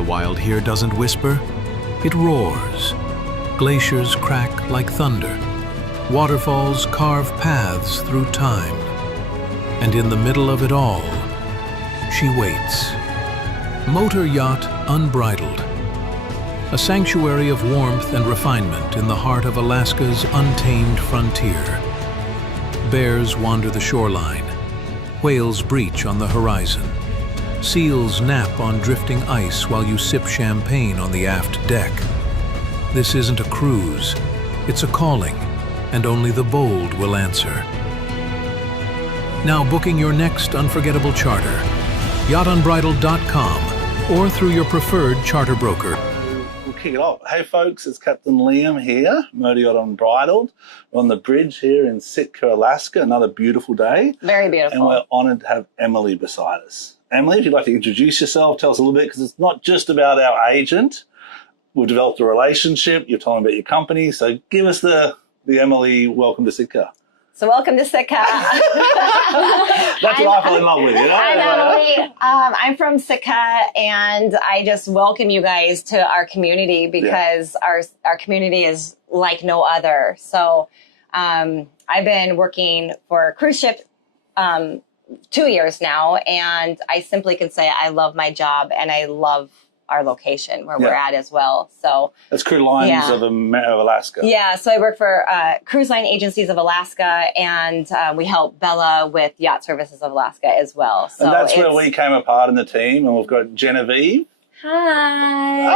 The wild here doesn't whisper, it roars. Glaciers crack like thunder. Waterfalls carve paths through time. And in the middle of it all, she waits. Motor yacht unbridled. A sanctuary of warmth and refinement in the heart of Alaska's untamed frontier. Bears wander the shoreline. Whales breach on the horizon. Seals nap on drifting ice while you sip champagne on the aft deck. This isn't a cruise, it's a calling, and only the bold will answer. Now booking your next unforgettable charter, yachtunbridled.com or through your preferred charter broker. We'll kick it off. Hey folks, it's Captain Liam here, Motor Yacht Unbridled. We're on the bridge here in Sitka, Alaska, another beautiful day. Very beautiful. And we're honoured to have Emily beside us. Emily, if you'd like to introduce yourself, tell us a little bit, because it's not just about our agent. We've developed a relationship, you're telling about your company, so give us the Emily, welcome to Sitka. So welcome to Sitka. That's what I fell in love with, you know? I'm Emily. I'm from Sitka, and I just welcome you guys to our community because our community is like no other. So I've been working for a cruise ship 2 years now, and I simply can say I love my job and I love our location where we're at as well. So that's Cruise Lines of Alaska. Yeah, so I work for Cruise Line Agencies of Alaska, and we help Bella with Yacht Services of Alaska as well. So and that's where we came apart in the team, and we've got Genevieve. Hi.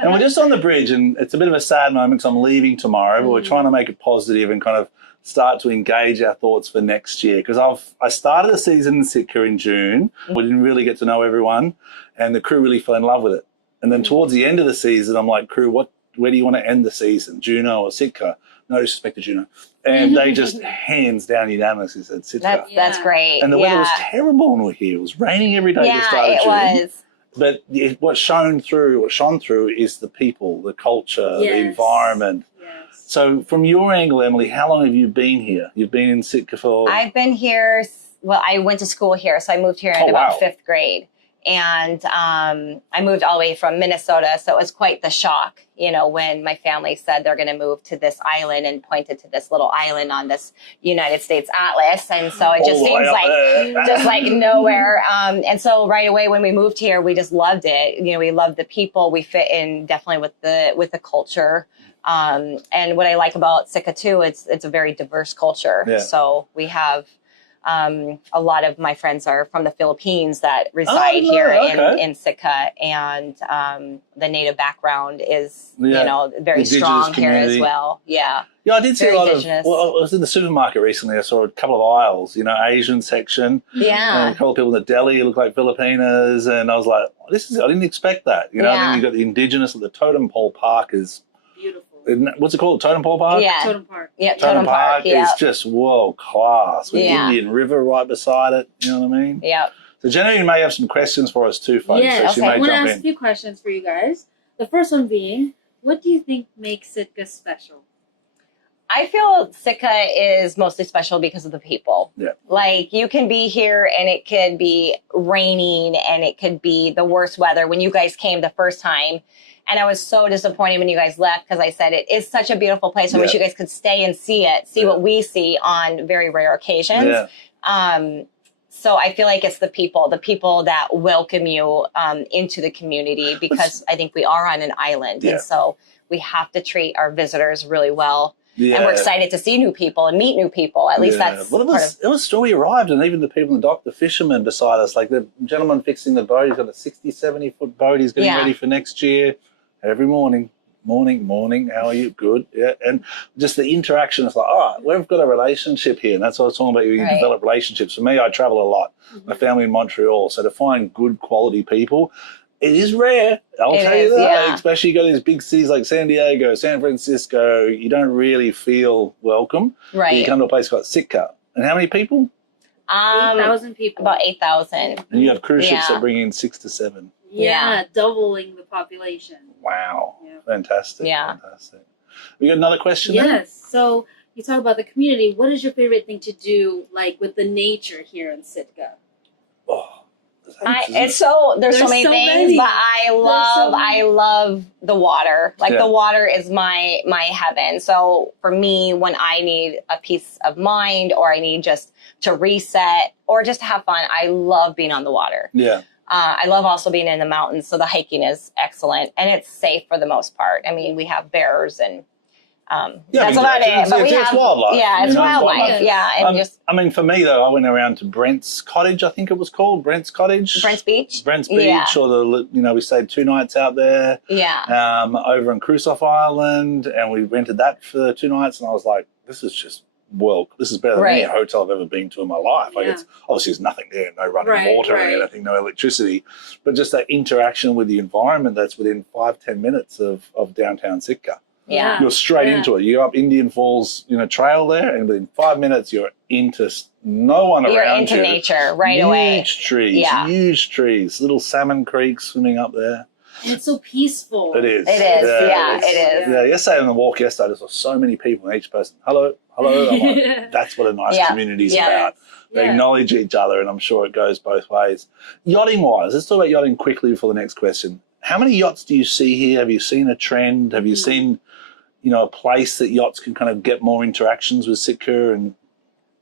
And we're just on the bridge, and it's a bit of a sad moment because I'm leaving tomorrow, but we're trying to make it positive and kind of start to engage our thoughts for next year. Because I started the season in Sitka in June. We didn't really get to know everyone, and the crew really fell in love with it. And then towards the end of the season, I'm like, crew, where do you want to end the season? Juneau or Sitka? No disrespect to Juneau. And they just hands down unanimously said Sitka. That's great. And the weather was terrible when we were here. It was raining every day at the start of June. Was. But what shone through is the people, the culture, the environment. So from your angle, Emily, how long have you been here? You've been in Sitka for... I've been here, well, I went to school here, so I moved here in about 5th grade. And I moved all the way from Minnesota, so it was quite the shock, you know, when my family said they're going to move to this island and pointed to this little island on this United States atlas. And so it just seems like nowhere. And so right away when we moved here, we just loved it. You know, we loved the people. We fit in definitely with the culture. And what I like about Sitka too, it's a very diverse culture. Yeah. So we have a lot of my friends are from the Philippines that reside here in Sitka, and the native background is you know very strong community here as well. Yeah. Yeah, I did see a lot of. Well, I was in the supermarket recently. I saw a couple of aisles, you know, Asian section. Yeah. And a couple of people in the deli who look like Filipinas, and I was like, I didn't expect that. You know, and then you got the indigenous. The Totem Pole Park is beautiful. What's it called? Totem Pole Park? Yeah. Totem Park. Yeah, Totem Park is just world class with Indian River right beside it. You know what I mean? Yeah. So Jenny may have some questions for us too, folks. Yeah, so I want to ask a few questions for you guys. The first one being, what do you think makes Sitka special? I feel Sitka is mostly special because of the people. Yeah. Like you can be here and it could be raining and it could be the worst weather. When you guys came the first time, and I was so disappointed when you guys left because I said it is such a beautiful place. I wish you guys could stay and see what we see on very rare occasions. Yeah. So I feel like it's the people that welcome you into the community because I think we are on an island. Yeah. And so we have to treat our visitors really well. Yeah. And we're excited to see new people and meet new people. At least that's it was still we arrived, and even the people in the dock, the fishermen beside us, like the gentleman fixing the boat, he's got a 60, 70-foot boat. He's getting ready for next year. Every morning, how are you? Good. Yeah. And just the interaction is like, we've got a relationship here. And that's what I was talking about. You develop relationships. For me, I travel a lot. My family in Montreal. So to find good quality people, it is rare. I'll tell you that. Yeah. Especially you go to these big cities like San Diego, San Francisco, you don't really feel welcome. Right. You come to a place called Sitka. And how many people? 8,000 people. About 8,000. And you have cruise ships that bring in 6 to 7. Yeah, doubling the population. Wow. Yeah. Fantastic. Yeah. Fantastic. We got another question? Yes. So you talk about the community. What is your favorite thing to do, like with the nature here in Sitka? Oh, there's so many things, but I love the water. Like the water is my heaven. So for me, when I need a peace of mind or I need just to reset or just to have fun, I love being on the water. Yeah. I love also being in the mountains. So the hiking is excellent and it's safe for the most part. I mean, we have bears and that's about it. But it's wildlife. Yeah, it's wildlife. Yeah, and I mean, for me though, I went around to Brent's Cottage. I think it was called Brent's Cottage. Brent's Beach. Or we stayed 2 nights out there. Yeah. Over in Crusoe Island, and we rented that for 2 nights, and I was like, this is just this is better than any hotel I've ever been to in my life. Like it's obviously there's nothing there, no running water or anything, no electricity, but just that interaction with the environment that's within 5-10 minutes of downtown Sitka. Yeah. You're straight into it. You're up Indian Falls, trail there, and within 5 minutes you're into no one around you. You're into nature right away. Huge trees, little salmon creeks swimming up there. And it's so peaceful. It is. It is. Yeah, it is. Yeah, yesterday on the walk I just saw so many people and each person, hello. I'm like, that's what a nice community is about. They acknowledge each other, and I'm sure it goes both ways. Yachting-wise, let's talk about yachting quickly before the next question. How many yachts do you see here? Have you seen a trend? Have you seen, a place that yachts can kind of get more interactions with Sitka?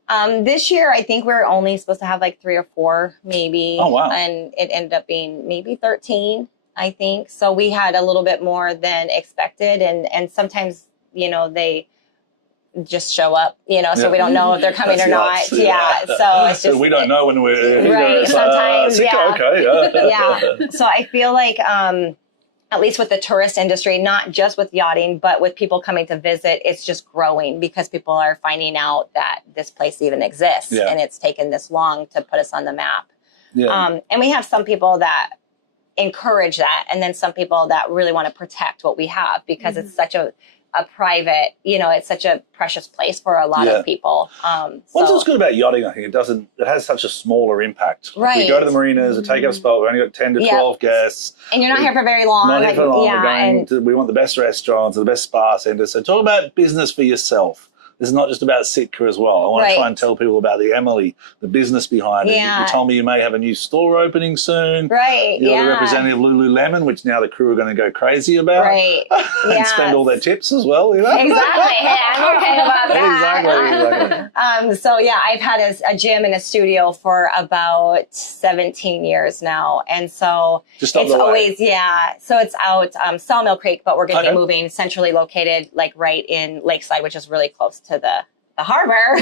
And this year, I think we're only supposed to have like 3 or 4, maybe. Oh, wow. And it ended up being maybe 13, I think. So we had a little bit more than expected. And sometimes, they just show up, so we don't know if they're coming or not. So it's just. We don't know when we're right. Sometimes, okay. So I feel like, at least with the tourist industry, not just with yachting, but with people coming to visit, it's just growing because people are finding out that this place even exists and it's taken this long to put us on the map. Yeah. And we have some people that encourage that, and then some people that really want to protect what we have because it's such a private, it's such a precious place for a lot of people. What's good about yachting, I think it has such a smaller impact. Right. We go to the marinas, a take-up spot, we've only got 10 to 12 guests. And you're not here for very long. Not here for long. We want the best restaurants, the best spa centers. So talk about business for yourself. This is not just about Sitka as well. I want to try and tell people about the Emily, the business behind it. You told me you may have a new store opening soon. Right. You're the representative of Lululemon, which now the crew are going to go crazy about. Right. And spend all their tips as well, Exactly. Hey, I'm okay about that. Exactly. So I've had a gym and a studio for about 17 years now. And so it's always, so it's out Sawmill Creek, but we're going to be moving centrally located, like right in Lakeside, which is really close to the harbor.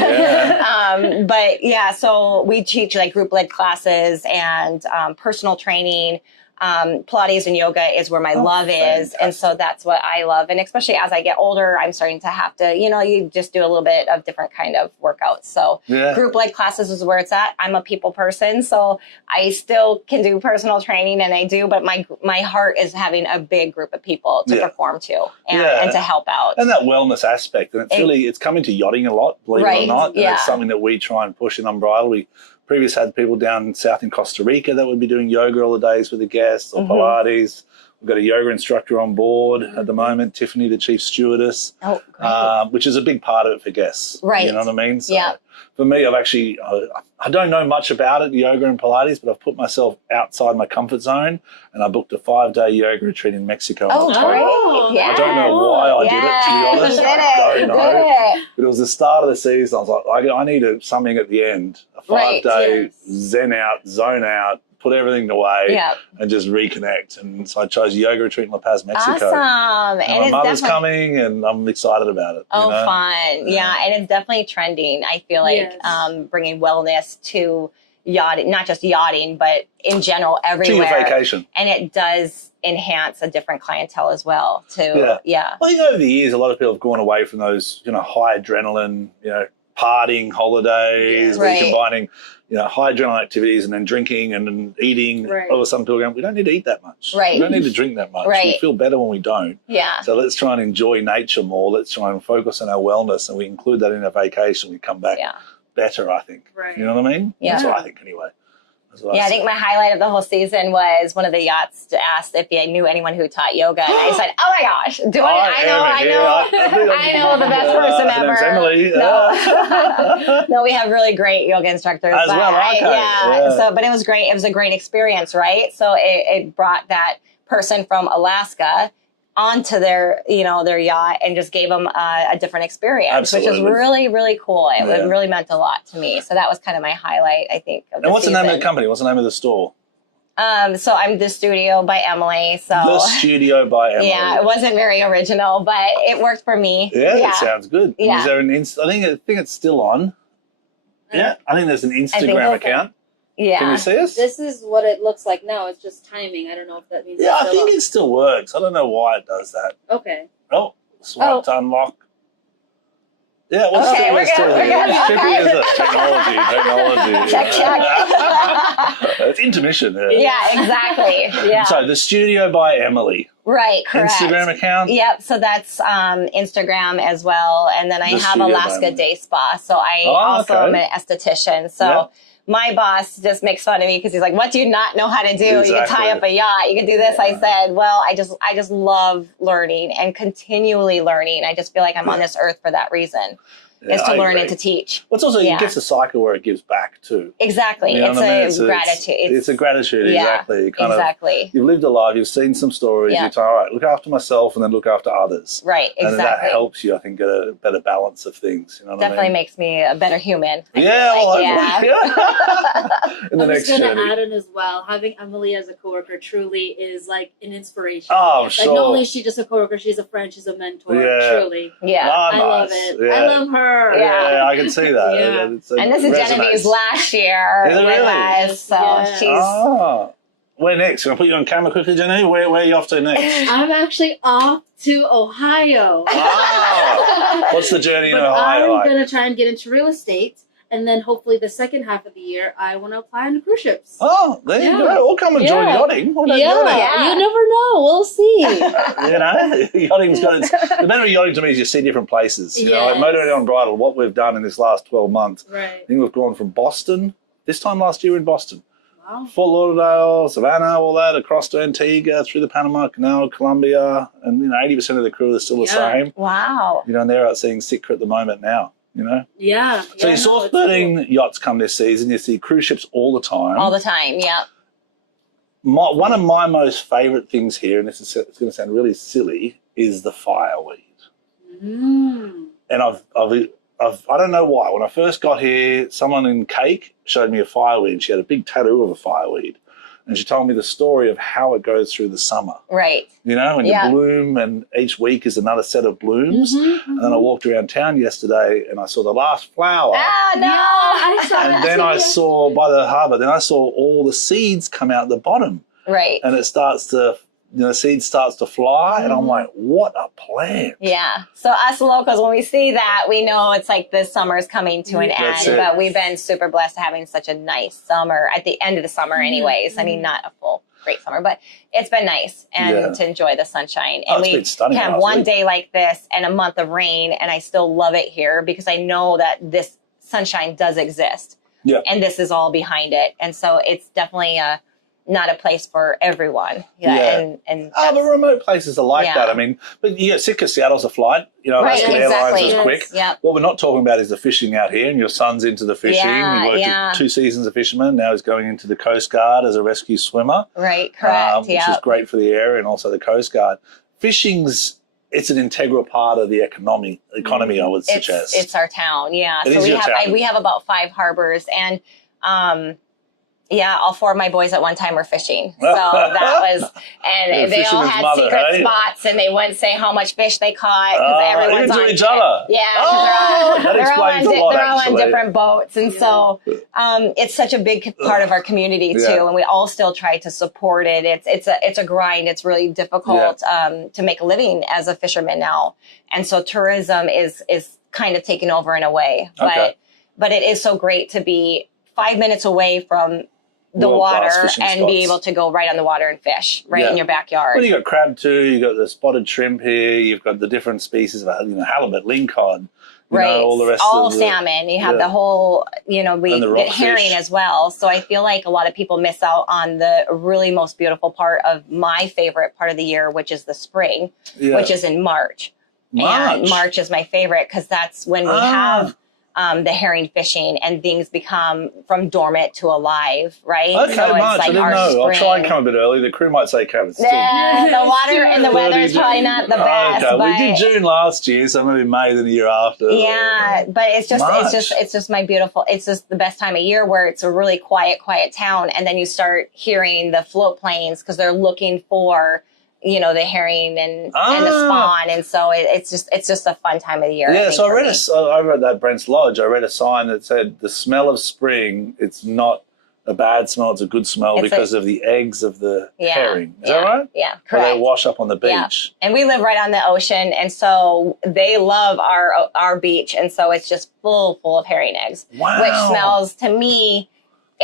So we teach like group led classes and personal training. Pilates and yoga is where my love is. And so that's what I love. And especially as I get older, I'm starting to have to, you just do a little bit of different kind of workouts. So group led classes is where it's at. I'm a people person, so I still can do personal training and I do, but my heart is having a big group of people to perform to and to help out. And that wellness aspect. And it's coming to yachting a lot, believe it or not. And it's something that we try and push in Umbrella. We previously had people down south in Costa Rica that would be doing yoga all the days with the guests or Pilates. We've got a yoga instructor on board at the moment, Tiffany, the chief stewardess, which is a big part of it for guests. Right. You know what I mean? So for me, I don't know much about it, yoga and Pilates, but I've put myself outside my comfort zone and I booked a 5-day yoga retreat in Mexico. Great. I don't know why I did it, to be honest. I don't know. But it was the start of the season. I was like, I need something at the end, a 5-day zen out, zone out, put everything away and just reconnect. And so I chose a yoga retreat in La Paz, Mexico. Awesome. And my mother's coming and I'm excited about it. Fun. Yeah. And it's definitely trending. I feel like bringing wellness to yachting, not just yachting, but in general everywhere. To your vacation. And it does enhance a different clientele as well too. Well, over the years, a lot of people have gone away from those, high adrenaline, partying holidays, where you're combining, high adrenaline activities and then drinking and then eating. All of a sudden people go, we don't need to eat that much. We don't need to drink that much. We feel better when we don't. So let's try and enjoy nature more. Let's try and focus on our wellness, and we include that in our vacation. We come back better, I think. You know what I mean? That's what I think anyway. Yeah, I think my highlight of the whole season was one of the yachts asked if I knew anyone who taught yoga. And I said, oh my gosh, I know the best person ever. Emily. No, we have really great yoga instructors. As well, okay. Yeah. So, but it was great. It was a great experience, right? So it brought that person from Alaska onto their yacht and just gave them a different experience. Absolutely. Which was really, really cool. It really meant a lot to me. So that was kind of my highlight, I think. And what's the name of the company? What's the name of the store? So I'm The Studio by Emily. So The Studio by Emily. Yeah, it wasn't very original, but it worked for me. Yeah, it sounds good. Yeah. Is there an I think it's still on. Yeah, I think there's an Instagram account. Yeah. Can you see us? This is what it looks like now. It's just timing. I don't know if that means. Yeah, I think it still works. I don't know why it does that. Okay. Oh, swipe to unlock. Yeah, we're we're still good. here. Okay. Technology. Check. It's intermission. Yeah, exactly. Yeah. So The Studio by Emily. Right, correct. Instagram account? Yep, so that's Instagram as well. And then I have Alaska Day Spa. So I also am an esthetician. So my boss just makes fun of me because he's like, what do you not know how to do? Exactly. You can tie up a yacht. You can do this. I said, well, I just love learning and continually learning. I just feel like I'm on this earth for that reason. Is to learn and to teach. Well, it's also, it gets a cycle where it gives back too. Exactly. You know it's a gratitude. It's a gratitude, exactly. Exactly. You've lived a life, you've seen some stories, you tell, all right, look after myself and then look after others. Right, exactly. And that helps you, I think, get a better balance of things. You know what Definitely I mean? makes me a better human. In the next journey. I'm just going journey. to add in as well, having Emily as a coworker truly is like an inspiration. Oh, like, sure. not only is she just a coworker, she's a friend, she's a mentor, truly. Yeah. Oh, I love it. Yeah. I love her. Yeah, I can see that. Yeah. And this is Genevieve's last year Is it with really? us, so she's... Where next? Can I put you on camera quickly, Genevieve? Where are you off to next? I'm actually off to Ohio. What's the journey in But Ohio I'm like? going to try and get into real estate. And then hopefully the second half of the year, I want to apply on cruise ships. Oh, there you go. We'll come and join yachting. What about yachting? You never know. We'll see. Yachting's got its... The matter of yachting to me is you see different places. You know, like Motivated on Bridal, what we've done in this last 12 months. Right. I think we've gone from Boston, this time last year in Boston. Wow. Fort Lauderdale, Savannah, all that, across to Antigua, through the Panama Canal, Colombia, and 80% of the crew is still the same. Wow. And they're out seeing Sitka at the moment now. Yeah. So you saw 13 yachts come this season. You see cruise ships all the time. All the time, yeah. One of my most favourite things here, and it's going to sound really silly, is the fireweed. And I don't know why. When I first got here, someone in Cake showed me a fireweed. She had a big tattoo of a fireweed. And she told me the story of how it goes through the summer. Right. And you bloom, and each week is another set of blooms. And then I walked around town yesterday and I saw the last flower. Ah, no! I saw that. And then I saw by the harbour, then I saw all the seeds come out the bottom. Right. And it starts to, the seed starts to fly. And I'm like, what a plant. Yeah. So us locals, when we see that, we know it's like this summer is coming to an end. But we've been super blessed having such a nice summer at the end of the summer anyways. I mean, not a full great summer, but it's been nice and to enjoy the sunshine. And we have one day like this and a month of rain, and I still love it here because I know that this sunshine does exist. Yeah. And this is all behind it. And so it's definitely not a place for everyone. And but remote places are like that. I mean, but Sitka, Seattle's a flight. Alaska Airlines is quick. Yep. What we're not talking about is the fishing out here, and your son's into the fishing. He worked 2 seasons of fisherman. Now he's going into the Coast Guard as a rescue swimmer. Right, correct. Which is great for the area and also the Coast Guard. It's an integral part of the economy, I would suggest. It's our town, It so town. we have about 5 harbors, and all 4 of my boys at one time were fishing. So that was, and they all had secret spots, and they wouldn't say how much fish they caught because everyone's even on to each other. They're all on actually. different boats, and so it's such a big part of our community too, and we all still try to support it. It's a grind. It's really difficult to make a living as a fisherman now, and so tourism is kind of taking over in a way. But it is so great to be 5 minutes away from the water and be able to go right on the water and fish in your backyard. Well, you got crab too. You got the spotted shrimp here. You've got the different species of halibut, lingcod. Right. All the rest all of the salmon. You have the whole, we get herring fish as well. So I feel like a lot of people miss out on the really most beautiful part of my favorite part of the year, which is the spring, which is in March. And March is my favorite because that's when we have the herring fishing and things become from dormant to alive, right? Okay, so March. I didn't know. I'll try and come a bit early. The crew might say come. It's still the water and the weather is probably not the best. Okay, but we did June last year, so maybe May the year after. Yeah, but it's just my beautiful. It's just the best time of year where it's a really quiet town, and then you start hearing the float planes because they're looking for the herring and the spawn, and so it's just a fun time of the year. Yeah, so I read that Brent's Lodge. I read a sign that said the smell of spring. It's not a bad smell; it's a good smell because of the eggs of the herring. Is that right? Yeah, correct. Where they wash up on the beach. Yeah. And we live right on the ocean, and so they love our beach, and so it's just full of herring eggs, which smells to me.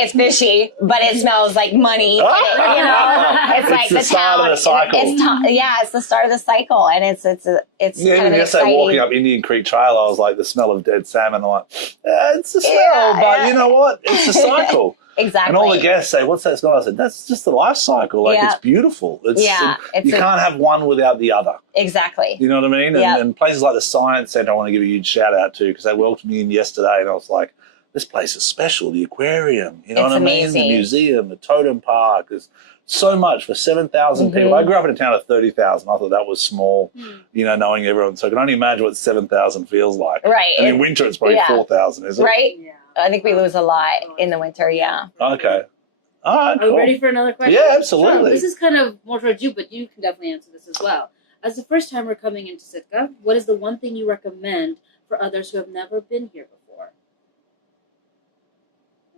It's fishy, but it smells like money. It's the start of the cycle. It's the start of the cycle, and it's kind of exciting. Walking up Indian Creek Trail, I was like, the smell of dead salmon. I'm like, it's the smell, but you know what? It's the cycle. Exactly. And all the guests say, "What's that smell?" I said, "That's just the life cycle. Like it's beautiful. You can't have one without the other." Exactly. You know what I mean? And places like the Science Centre, I want to give a huge shout out to because they welcomed me in yesterday, and I was like, this place is special. The aquarium, you know what I mean? The museum, the totem park. There's so much for 7,000 people. I grew up in a town of 30,000. I thought that was small, knowing everyone. So I can only imagine what 7,000 feels like. Right. And in winter, it's probably 4,000, is it? Right. Yeah. I think we lose a lot in the winter, yeah. Okay. All right, cool. Are we ready for another question? Yeah, absolutely. So, this is kind of more towards you, but you can definitely answer this as well. As the first timer coming into Sitka, what is the one thing you recommend for others who have never been here before?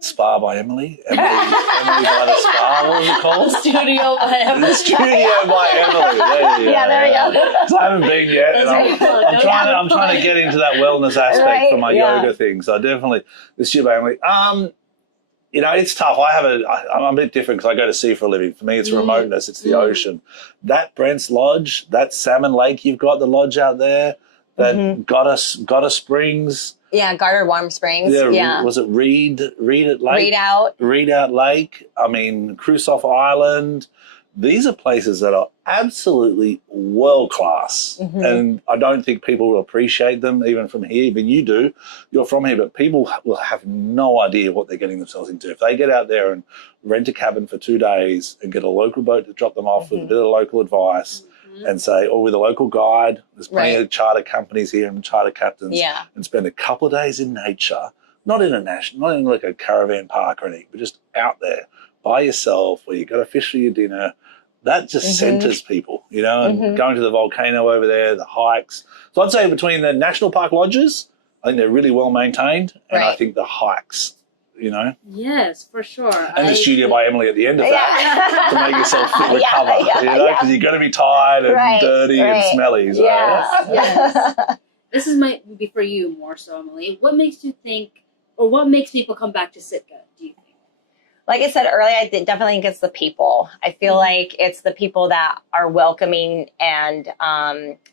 Spa by Emily. Emily by the Spa. What was it called? Studio by Emily. The Studio by Emily. There you go. Yeah, there we go. So I haven't been yet, and I'm trying to get into that wellness aspect for my yoga thing. So definitely the Studio by Emily. It's tough. I'm a bit different because I go to sea for a living. For me, it's remoteness. It's the ocean. That Brent's Lodge, that Salmon Lake you've got, the lodge out there, that Gotta Springs. Yeah, Garter Warm Springs. Yeah. Was it Reed Lake? Reed Out Lake. I mean, Crusoe Island. These are places that are absolutely world class, and I don't think people will appreciate them even from here. Even you do. You're from here, but people will have no idea what they're getting themselves into. If they get out there and rent a cabin for 2 days and get a local boat to drop them off with a bit of local advice, and say, or with a local guide, there's plenty of charter companies here and charter captains, and spend a couple of days in nature, not in like a caravan park or anything, but just out there by yourself where you got to fish for your dinner. That just centers people, and going to the volcano over there, the hikes. So I'd say between the national park lodges, I think they're really well maintained, and I think the hikes, Yes, for sure. And the Studio by Emily at the end of that to make yourself fit recover, because you've got to be tired and dirty and smelly. So. Yes. This might be for you more so, Emily. What makes you think, or what makes people come back to Sitka, do you think? Like I said earlier, I definitely think it's the people. I feel like it's the people that are welcoming, and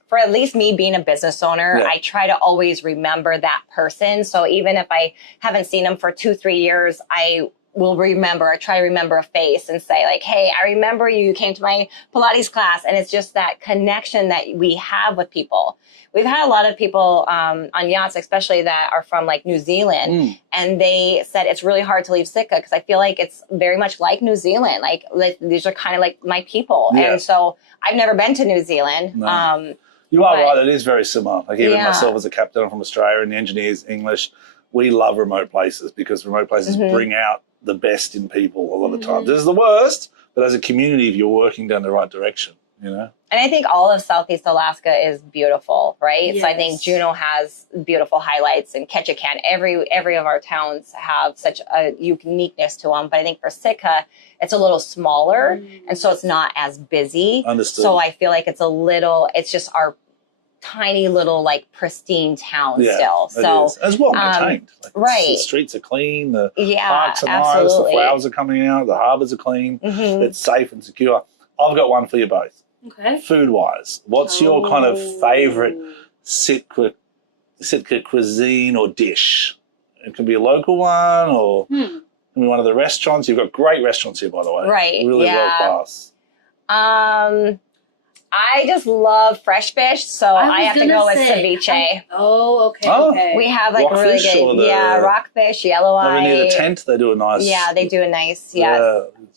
for at least me being a business owner, I try to always remember that person. So even if I haven't seen them for 2-3 years, I will try to remember a face and say like, hey, I remember you came to my Pilates class. And it's just that connection that we have with people. We've had a lot of people on yachts, especially that are from like New Zealand. And they said it's really hard to leave Sitka because I feel like it's very much like New Zealand. Like these are kind of like my people. Yeah. And so I've never been to New Zealand. No. You are right. It is very similar. Like even myself as a captain, I'm from Australia, and the engineers, English, we love remote places because remote places bring out the best in people a lot of times. This is the worst, but as a community, if you're working down the right direction, And I think all of Southeast Alaska is beautiful, right? Yes. So I think Juneau has beautiful highlights, and Ketchikan. Every of our towns have such a uniqueness to them. But I think for Sitka, it's a little smaller, and so it's not as busy. Understood. So I feel like it's just our tiny little like pristine town still. So it's well maintained. The streets are clean, the parks are nice, the flowers are coming out, the harbours are clean, it's safe and secure. I've got one for you both. Okay. Food wise, what's your kind of favourite Sitka Sitka cuisine or dish. It can be a local one or it can be one of the restaurants. You've got great restaurants here, by the way. Right. Really world class. I just love fresh fish, so I have to go with ceviche. Okay. We have like really good, rockfish, yellow eye. Over near the tent, they do a nice. Yeah, they do a nice,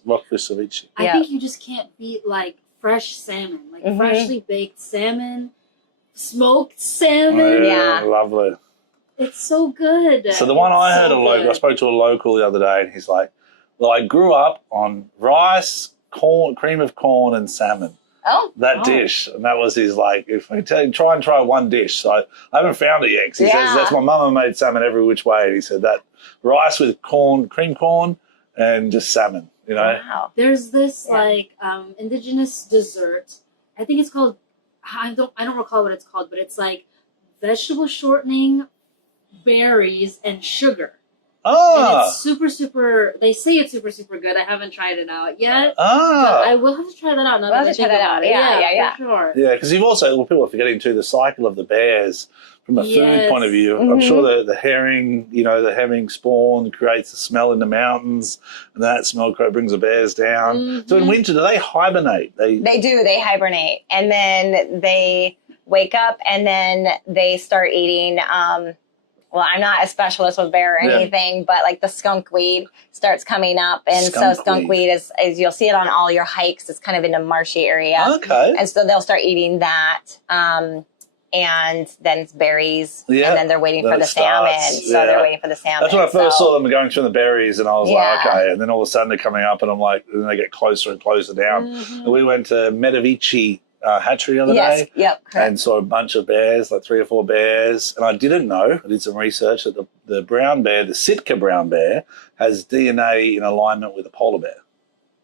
rockfish ceviche. I think you just can't beat like fresh salmon, like freshly baked salmon, smoked salmon. Yeah. Lovely. It's so good. So the one I heard I spoke to a local the other day, and he's like, well, I grew up on rice, corn, cream of corn, and salmon. That dish, and that was his like. If I try and try one dish, so I haven't found it yet. Cause he says that's my mama made salmon every which way. And he said that rice with corn, cream corn, and just salmon. You know, there's this like indigenous dessert. I think it's called. I don't recall what it's called, but it's like vegetable shortening, berries, and sugar. And it's super, they say it's super good. I haven't tried it out yet. But I will have to try that out. We'll have to try that out. Yeah. For sure. Yeah, because you've also, people are forgetting too, the cycle of the bears from a food point of view. I'm sure the herring, the herring spawn creates a smell in the mountains, and that smell brings the bears down. So in winter, do they hibernate? They do. They hibernate. And then they wake up, and then they start eating... well, I'm not a specialist with bear or anything, but like the skunk weed starts coming up. And so skunk weed is you'll see it on all your hikes. It's kind of in a marshy area. Okay. And so they'll start eating that. And then it's berries. And then they're waiting for the salmon. So they're waiting for the salmon. That's when I first saw them going through the berries, and I was like, okay. And then all of a sudden they're coming up, and I'm like, and they get closer and closer down. And we went to Medavici hatchery the other day, and saw a bunch of bears, like 3 or 4 bears, and I didn't know. I did some research that the brown bear, the Sitka brown bear, has DNA in alignment with a polar bear.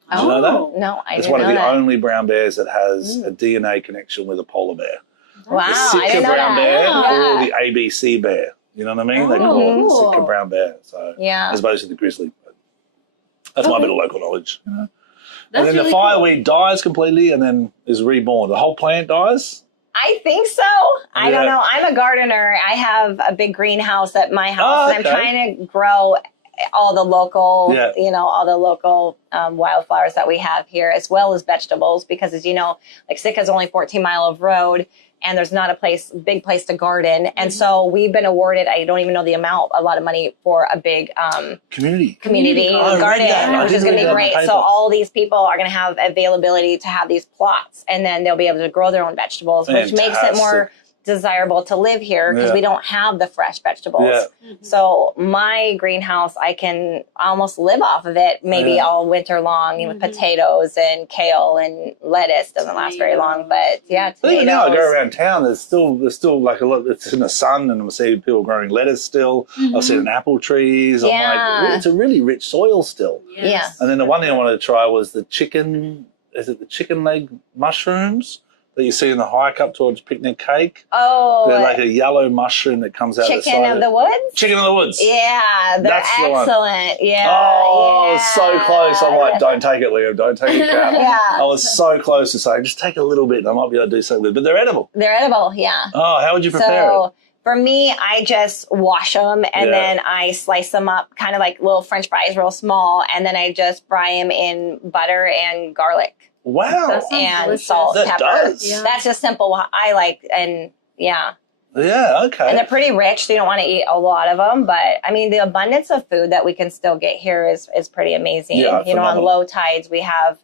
Did you know that? No, I didn't know that. It's one of the only brown bears that has a DNA connection with a polar bear. Wow, the Sitka brown bear or the that. ABC bear. You know what I mean? They call it the Sitka brown bear. So as opposed to the grizzly. That's my bit of local knowledge. And then the fireweed dies completely and then is reborn. The whole plant dies? I think so. I don't know. I'm a gardener. I have a big greenhouse at my house, and I'm trying to grow all the local, all the local wildflowers that we have here, as well as vegetables, because as you know, like Sitka's only 14 mile of road, and there's not a big place to garden. And so we've been awarded, I don't even know the amount, a lot of money for a big community garden, which is going to be great. So all these people are going to have availability to have these plots, and then they'll be able to grow their own vegetables, which makes it more desirable to live here because we don't have the fresh vegetables. So my greenhouse, I can almost live off of it maybe all winter long with potatoes and kale and lettuce. Doesn't last very long, but tomatoes. Even now I go around town, there's still like a lot, it's in the sun, and I'm seeing people growing lettuce still. I've seen apple trees. I'm like, it's a really rich soil still. And then the one thing I wanted to try was the chicken leg mushrooms that you see in the hike up towards Picnic Cake. They're like a yellow mushroom that comes out the side. Chicken of the woods? Chicken of the woods. Yeah, they're excellent. I was so close. I'm like, don't take it, Liam. Don't take it, crap. I was so close to saying, just take a little bit and I might be able to do something with it. But they're edible. They're edible, Oh, how would you prepare it? For me, I just wash them and then I slice them up kind of like little French fries, real small. And then I just fry them in butter and garlic. Wow. And delicious. salt, that pepper. Does. That's just simple. I like, and Yeah, okay. And they're pretty rich, so you don't want to eat a lot of them. But, I mean, the abundance of food that we can still get here is pretty amazing. On low tides, we have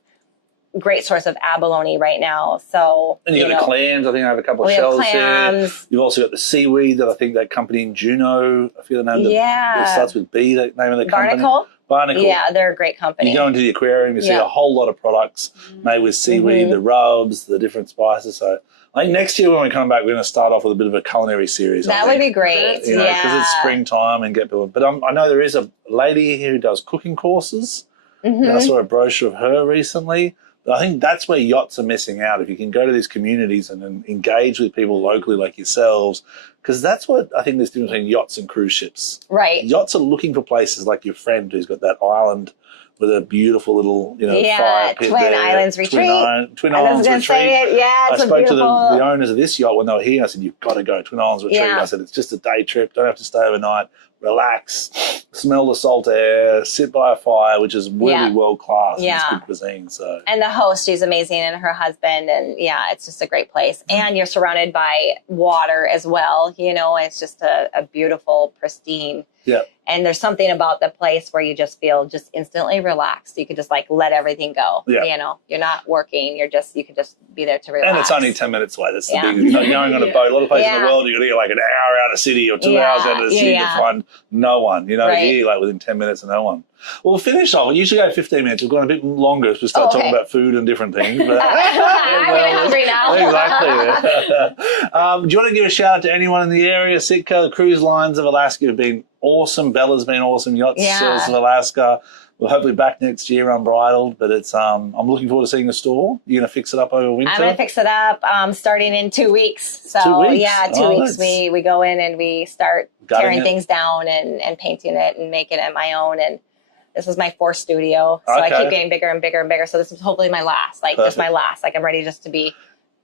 great source of abalone right now. So and you got the clams. I think I have a couple of shells here. You've also got the seaweed that I think that company in Juneau, I forget the name. It starts with B, the name of the company. Barnacle. Yeah, they're a great company. You go into the aquarium, you see a whole lot of products made with seaweed, the rubs, the different spices. So I think next year when we come back, we're going to start off with a bit of a culinary series. That would be great. Because it's springtime and get people. But I know there is a lady here who does cooking courses. And I saw a brochure of her recently. But I think that's where yachts are missing out. If you can go to these communities and engage with people locally like yourselves, because that's what I think there's difference between yachts and cruise ships. Right. Yachts are looking for places like your friend who's got that island with a beautiful little, Yeah, fire pit Twin there. Islands Retreat. Twin I was Islands gonna Retreat. say it. Yeah, it's I spoke to beautiful. the owners of this yacht when they were here. I said, you've got to go Twin Islands Retreat. Yeah. I said, it's just a day trip. Don't have to stay overnight. Relax, smell the salt air, sit by a fire, which is really world class. Yeah. It's good cuisine. So. And the host, she's amazing, and her husband, and it's just a great place. And you're surrounded by water as well. It's just a beautiful, pristine. Yeah. And there's something about the place where you just feel just instantly relaxed. You could just let everything go. Yeah. You're not working. You could just be there to relax. And it's only 10 minutes away. That's the big. You're not going on a boat. A lot of places in the world, you got to get an hour out of the city or 2 hours out of the city to find no one. Here, within 10 minutes, no one. Well, we'll finish off. We usually go 15 minutes. We've gone a bit longer as we start talking about food and different things. But, I'm getting hungry now. Exactly. Do you want to give a shout out to anyone in the area? Sitka, the cruise lines of Alaska have been awesome. Bella's been awesome. Yacht Service of Alaska. We're hopefully back next year unbridled, but it's I'm looking forward to seeing the store. You're going to fix it up over winter? I'm going to fix it up starting in 2 weeks. So 2 weeks? Yeah, 2 weeks. We go in and we start tearing things down and painting it and making it my own. And this is my 4th studio. So I keep getting bigger and bigger and bigger. So this is hopefully my last, just my last. I'm ready just to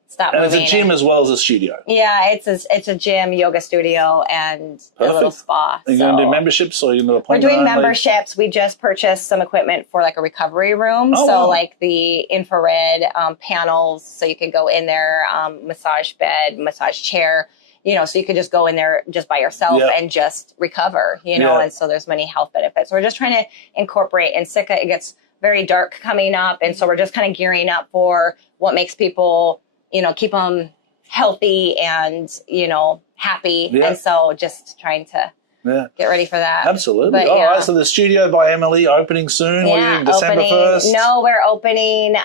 stop moving. And it's a gym as well as a studio. Yeah, it's a gym, yoga studio, and a little spa. Are you going to do memberships or are you going to We're doing memberships. We just purchased some equipment for a recovery room. The infrared panels, so you could go in there, massage bed, massage chair. So you could just go in there just by yourself and just recover, and so there's many health benefits. So we're just trying to incorporate. In Sitka, it gets very dark coming up, and so we're just kind of gearing up for what makes people, keep them healthy and, happy. Yeah. And so just trying to get ready for that. Absolutely. But, all right, so the studio by Emily opening soon. What are you doing, December 1st? No, we're opening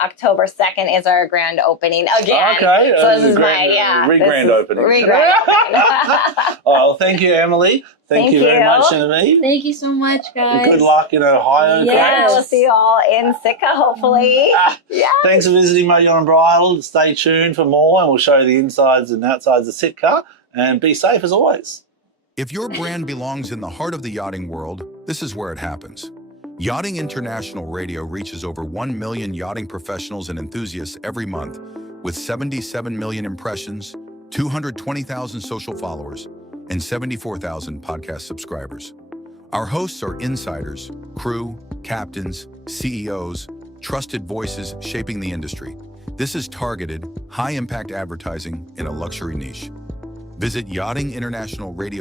October 2nd is our grand opening again. Okay. So this is my, re-grand opening. Re-grand opening. Well, thank you, Emily. Thank you very much, Genevieve. Thank you so much, guys. Good luck in Ohio. Yeah, we'll see you all in Sitka, hopefully. Thanks for visiting my Yacht Unbridled. Stay tuned for more, and we'll show you the insides and outsides of Sitka. And be safe as always. If your brand belongs in the heart of the yachting world, this is where it happens. Yachting International Radio reaches over 1 million yachting professionals and enthusiasts every month, with 77 million impressions, 220,000 social followers, and 74,000 podcast subscribers. Our hosts are insiders, crew, captains, CEOs, trusted voices shaping the industry. This is targeted, high-impact advertising in a luxury niche. Visit Yachting International Radio